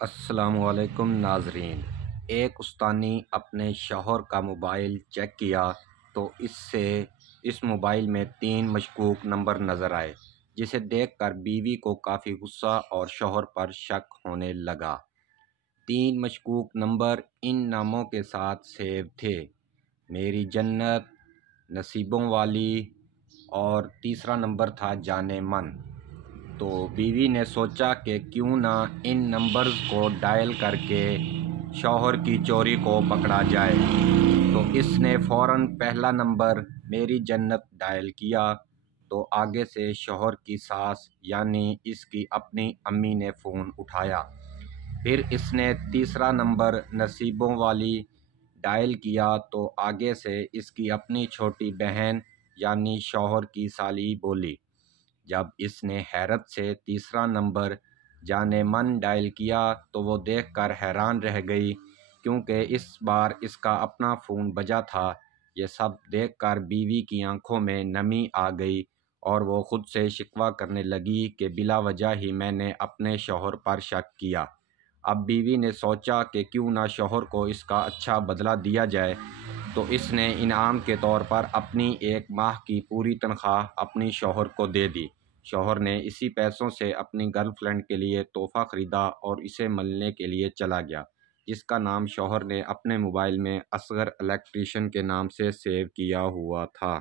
السلام علیکم ناظرین۔ ایک استانی اپنے شوہر کا موبائل چیک کیا تو اس موبائل میں 3 مشکوک نمبر نظر آئے، جسے دیکھ کر بیوی کو کافی غصہ اور شوہر پر شک ہونے لگا۔ 3 مشکوک نمبر ان ناموں کے ساتھ سیو تھے: میری جنت، نصیبوں والی، اور تیسرا نمبر تھا جانے من۔ تو بیوی نے سوچا کہ کیوں نہ ان نمبرز کو ڈائل کر کے شوہر کی چوری کو پکڑا جائے۔ تو اس نے فوراً پہلا نمبر میری جنت ڈائل کیا تو آگے سے شوہر کی ساس یعنی اس کی اپنی امی نے فون اٹھایا۔ پھر اس نے تیسرا نمبر نصیبوں والی ڈائل کیا تو آگے سے اس کی اپنی چھوٹی بہن یعنی شوہر کی سالی بولی۔ جب اس نے حیرت سے تیسرا نمبر جانے من ڈائل کیا تو وہ دیکھ کر حیران رہ گئی، کیونکہ اس بار اس کا اپنا فون بجا تھا۔ یہ سب دیکھ کر بیوی کی آنکھوں میں نمی آ گئی اور وہ خود سے شکوہ کرنے لگی کہ بلا وجہ ہی میں نے اپنے شوہر پر شک کیا۔ اب بیوی نے سوچا کہ کیوں نہ شوہر کو اس کا اچھا بدلہ دیا جائے، تو اس نے انعام کے طور پر اپنی 1 ماہ کی پوری تنخواہ اپنی شوہر کو دے دی۔ شوہر نے اسی پیسوں سے اپنی گرل فرینڈ کے لیے تحفہ خریدا اور اسے ملنے کے لیے چلا گیا، جس کا نام شوہر نے اپنے موبائل میں اصغر الیکٹریشین کے نام سے سیو کیا ہوا تھا۔